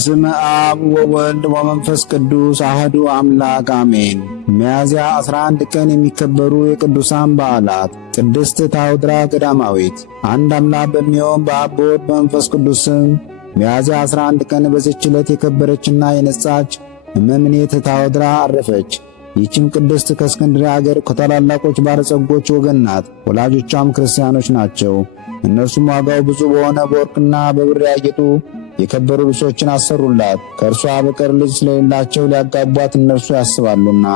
በስመ አብ ወወልድ ወመንፈስ ቅዱስ አሐዱ አምላክ አሜን። ሚያዝያ 11 ቀን የሚከበሩ የቅዱሳን በዓላት፦ ቅድስት ታውድራ ገዳማዊት። አንድ አምላክ በሚሆን በአብ በወልድ በመንፈስ ቅዱስ ስም ሚያዝያ 11 ቀን በዚህች ዕለት የከበረችና የነጻች እመምኔት ታውድራ አረፈች። ይህችም ቅድስት ከእስክንድርያ አገር ከታላላቆች ባለጸጎች ወገን ናት። ወላጆቿም ክርስቲያኖች ናቸው። እነርሱም ዋጋው ብዙ በሆነ በወርቅና በብር ያጌጡ የከበሩ ልብሶችን አሰሩላት። ከእርሷ በቀር ልጅ ስለሌላቸው ሊያጋቧት እነርሱ ያስባሉና፣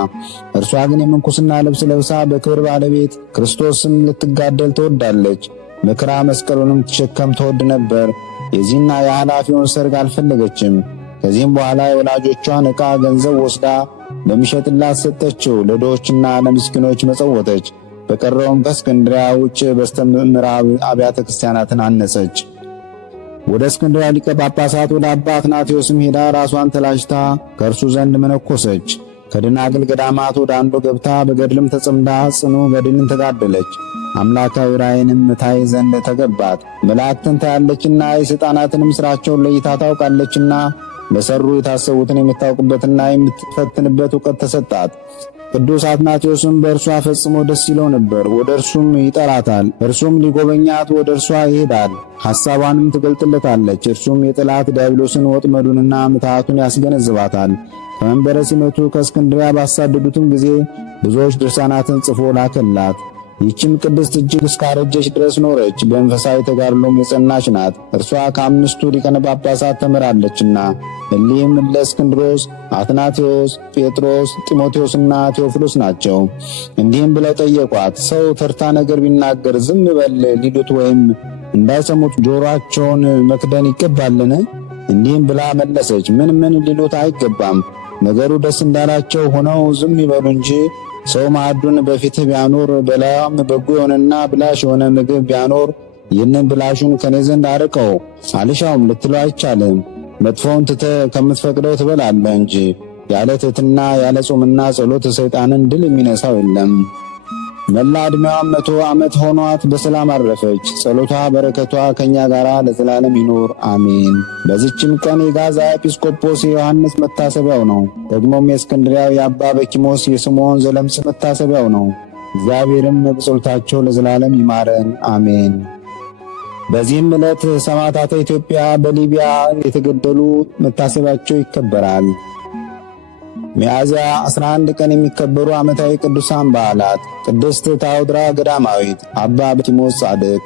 እርሷ ግን የምንኩስና ልብስ ለብሳ በክብር ባለቤት ክርስቶስም ልትጋደል ትወዳለች። መከራ መስቀሉንም ትሸከም ትወድ ነበር። የዚህና የኃላፊውን ሰርግ አልፈለገችም። ከዚህም በኋላ የወላጆቿን ዕቃ ገንዘብ ወስዳ ለሚሸጥላት ሰጠችው። ለድሆችና ለምስኪኖች መጸወተች። በቀረውም ከእስክንድርያ ውጭ በስተ ምዕራብ አብያተ ክርስቲያናትን አነጸች። ወደ እስክንድርያ ሊቀ ጳጳሳት ወደ አባ አትናቴዎስም ሄዳ ራሷን ተላጭታ ከእርሱ ዘንድ መነኮሰች። ከደናግል ገዳማት ወደ አንዱ ገብታ በገድልም ተጸምዳ ጽኑ ገድልን ተጋደለች። አምላካዊ ራእይንም ታይ ዘንድ ተገባት። መላእክትን ታያለችና የሰይጣናትንም ሥራቸውን ለይታ ታውቃለችና ለሰሩ የታሰቡትን የምታውቅበትና የምትፈትንበት ዕውቀት ተሰጣት። ቅዱስ አትናቴዎስም በእርሷ ፈጽሞ ደስ ይለው ነበር። ወደ እርሱም ይጠራታል። እርሱም ሊጎበኛት ወደ እርሷ ይሄዳል። ሐሳቧንም ትገልጥለታለች። እርሱም የጠላት ዲያብሎስን ወጥመዱንና ምትሃቱን ያስገነዝባታል። ከመንበረ ሲመቱ ከእስክንድርያ ባሳደዱትም ጊዜ ብዙዎች ድርሳናትን ጽፎ ላከላት። ይህችም ቅድስት እጅግ እስካረጀች ድረስ ኖረች። በመንፈሳዊ ተጋድሎም የጸናች ናት። እርሷ ከአምስቱ ሊቃነ ጳጳሳት ተምራለችና፣ እሊህም ለእስክንድሮስ፣ አትናቴዎስ፣ ጴጥሮስ፣ ጢሞቴዎስና ቴዎፍሎስ ናቸው። እንዲህም ብለው ጠየቋት፣ ሰው ተርታ ነገር ቢናገር ዝም በል ሊሉት ወይም እንዳይሰሙት ጆሮአቸውን መክደን ይገባልን? እንዲህም ብላ መለሰች፣ ምን ሊሉት አይገባም። ነገሩ ደስ እንዳላቸው ሆነው ዝም ይበሉ እንጂ ሰው ማዕዱን በፊትህ ቢያኖር በላዩም በጎ የሆነና ብላሽ የሆነ ምግብ ቢያኖር ይህንን ብላሹን ከኔ ዘንድ አርቀው አልሻውም ልትለው አይቻልም። መጥፎውን ትተህ ከምትፈቅደው ትበላለህ እንጂ። ያለ ትሕትና ያለ ጾምና ጸሎት ሰይጣንን ድል የሚነሳው የለም። መላ ዕድሜዋም 100 ዓመት ሆኗት በሰላም አረፈች። ጸሎቷ በረከቷ ከእኛ ጋር ለዘላለም ይኖር አሜን። በዚችም ቀን የጋዛ ኤጲስቆጶስ የዮሐንስ መታሰቢያው ነው። ደግሞም የእስክንድርያው የአባ በኪሞስ የስምዖን ዘለምጽ መታሰቢያው ነው። እግዚአብሔርም በጸሎታቸው ለዘላለም ይማረን አሜን። በዚህም ዕለት ሰማዕታተ ኢትዮጵያ በሊቢያ የተገደሉ መታሰቢያቸው ይከበራል። ሚያዝያ 11 ቀን የሚከበሩ ዓመታዊ ቅዱሳን በዓላት፦ ቅድስት ታውድራ ገዳማዊት፣ አባ በኪሞስ ጻድቅ፣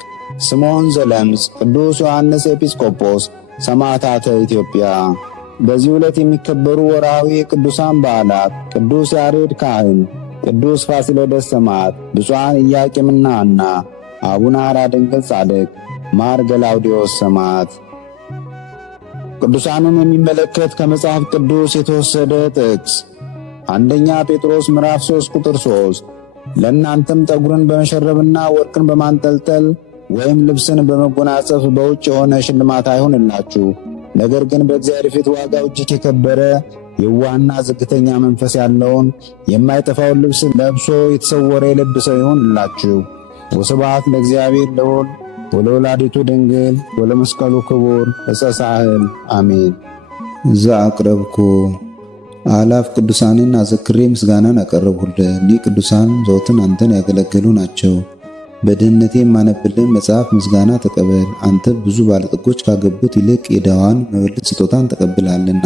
ስምዖን ዘለምጽ፣ ቅዱስ ዮሐንስ ኤጲስቆጶስ፣ ሰማዕታተ ኢትዮጵያ። በዚህ ዕለት የሚከበሩ ወርሃዊ ቅዱሳን በዓላት፦ ቅዱስ ያሬድ ካህን፣ ቅዱስ ፋሲለደስ ሰማዕት፣ ብፁዓን ኢያቄምና ሐና፣ አቡነ ሐራ ድንግል ጻድቅ፣ ማር ገላውዴዎስ ሰማዕት። ቅዱሳንን የሚመለከት ከመጽሐፍ ቅዱስ የተወሰደ ጥቅስ አንደኛ ጴጥሮስ ምዕራፍ 3 ቁጥር 3 ለእናንተም ጠጉርን በመሸረብና ወርቅን በማንጠልጠል ወይም ልብስን በመጎናጸፍ በውጭ የሆነ ሽልማት አይሆንላችሁ፣ ነገር ግን በእግዚአብሔር ፊት ዋጋው እጅግ የከበረ የዋህና ዝግተኛ መንፈስ ያለውን የማይጠፋውን ልብስ ለብሶ የተሰወረ የልብ ሰው ይሆንላችሁ። ወስብሐት ለእግዚአብሔር ለወልድ ወለወላዲቱ ድንግል ወለመስቀሉ ክቡር ዕፀ ሳህል አሜን። ዘአቅረብኩ አላፍ ቅዱሳንን አዘክሬ ምስጋናን አቀረብሁልህ። እኒህ ቅዱሳን ዘወትር አንተን ያገለገሉ ናቸው። በድህነቴ የማነብልን መጽሐፍ ምስጋና ተቀበል። አንተ ብዙ ባለጠጎች ካገቡት ይልቅ የድሃዋን መበለት ስጦታን ተቀብላለና።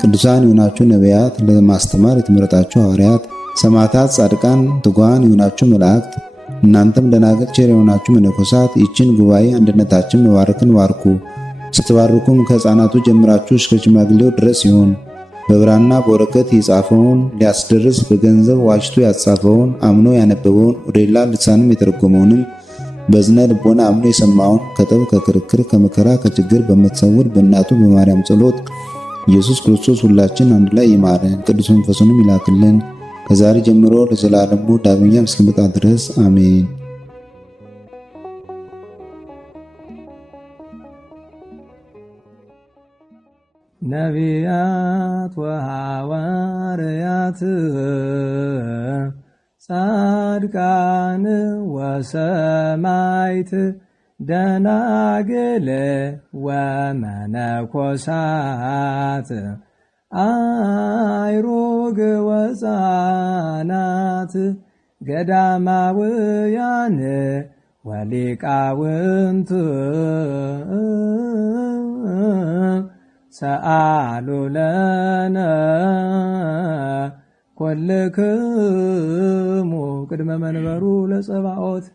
ቅዱሳን የሆናችሁ ነቢያት፣ ለማስተማር የተመረጣችሁ ሐዋርያት፣ ሰማዕታት፣ ጻድቃን፣ ትጉሃን የሆናችሁ መላእክት፣ እናንተም ደናግል ቸር የሆናችሁ መነኮሳት ይህችን ጉባኤ አንድነታችን መባረክን ባርኩ። ስትባርኩም ከሕፃናቱ ጀምራችሁ እስከ ሽማግሌው ድረስ ይሁን። በብራና በወረቀት የጻፈውን ሊያስደርስ በገንዘብ ዋጅቶ ያጻፈውን አምኖ ያነበበውን ወደ ሌላ ልሳንም የተረጎመውንም በዝነ ልቦና አምኖ የሰማውን ከጠብ ከክርክር ከመከራ ከችግር በምትሰውር በእናቱ በማርያም ጸሎት ኢየሱስ ክርስቶስ ሁላችን አንድ ላይ ይማረን፣ ቅዱስ መንፈሱንም ይላክልን ከዛሬ ጀምሮ ለዘላለሙ ዳግመኛ እስኪመጣ ድረስ አሜን። ነቢያት ወሐዋርያት ጻድቃን ወሰማዕት ደናግል ወመነኮሳት አይሩግ ወፃናት ገዳማውያን ወሊቃውንት ሰአሉ ለነ ኰልክሙ ቅድመ መንበሩ ለጸባኦት